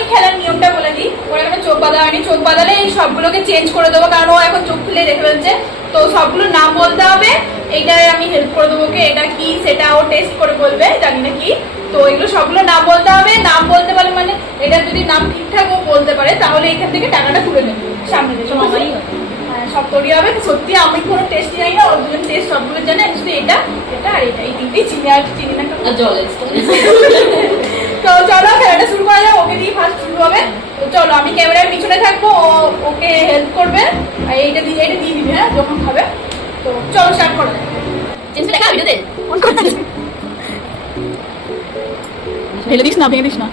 আমি খেলার নিয়মটা বলে দিই। ওর এখনো চোখ বাঁধা হয়নি, চোখ বাঁধালে এই সবগুলোকে চেঞ্জ করে দেবো, কারণ ও এখন চোখ খুলে দেখে ফেলছে। তো সবগুলো নাম বলতে হবে, এইটাই আমি হেল্প করে দেবো ওকে, এটা কি সেটা ও টেস্ট করে বলবে, জানি না কি। তো এগুলো সবগুলো নাম বলতে হবে, নাম বলতে পারে মানে এটা যদি নাম ঠিকঠাক ও বলতে পারে তাহলে এখান থেকে টাকাটা তুলে নেবে সামনে দিয়ে। হ্যাঁ, সব তৈরি হবে। সত্যি আমি কোনো টেস্ট জানি না, ওর দুজন টেস্ট সবগুলো জানে, শুধু এটা এটা আর এটা, এই তিনটেই চিনি, আর চিনি না জল। তো চলো খেলাটা শুরু করা যাক, ওকে দিয়ে ফার্স্ট শুরু হবে। তো চলো আমি ক্যামেরার পিছনে থাকবো, ও ওকে হেল্প করবে, আর এইটা দিয়ে দিবি হ্যাঁ যখন খাবে। তো চলো স্টার্ট করা যাক। চেঞ্জটা দেখা ভিডিওতে অন করতে ফেলে দিস না, ভেঙে দিস না।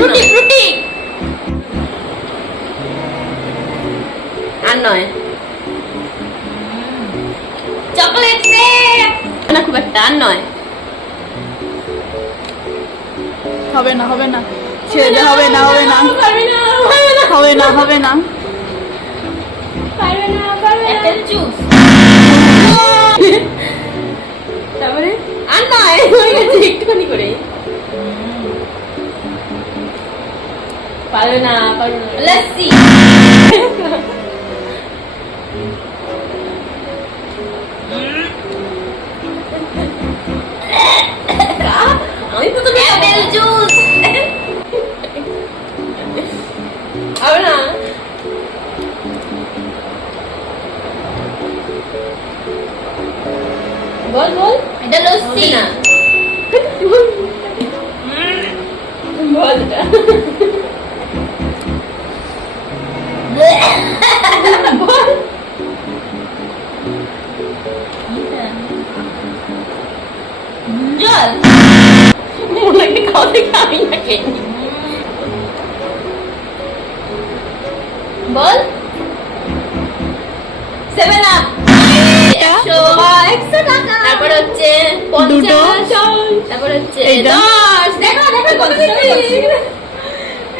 রুটি রুটি আর নয় চকলেট না, খুব একটা আর নয়। হবে না হবে না, ছেড়ে দে, হবে না হবে না হবে না হবে না অ্যাপেল জুস। তারপরে আর নয়, হয়ে গেছে একটুখানি করে। পারবে না পারবে না, লস্যি। আমি তো তুমি অ্যাপেল জুস হবে না। বল বল, এটা লস্যি না। বল এটা বল। জল মনে হয় খাওয়া থেকে আমি না খেয়ে বল। 7 আপ 100 টাকা। তারপর হচ্ছে 50, তারপর হচ্ছে 10। দেখো দেখো কত বেশি,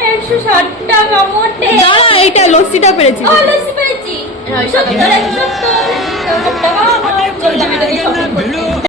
160 টাকা মোটে। দাঁড়া, এইটা লস্যিটা পেরেছি। ও লস্যি পেরেছি। 70 টাকা।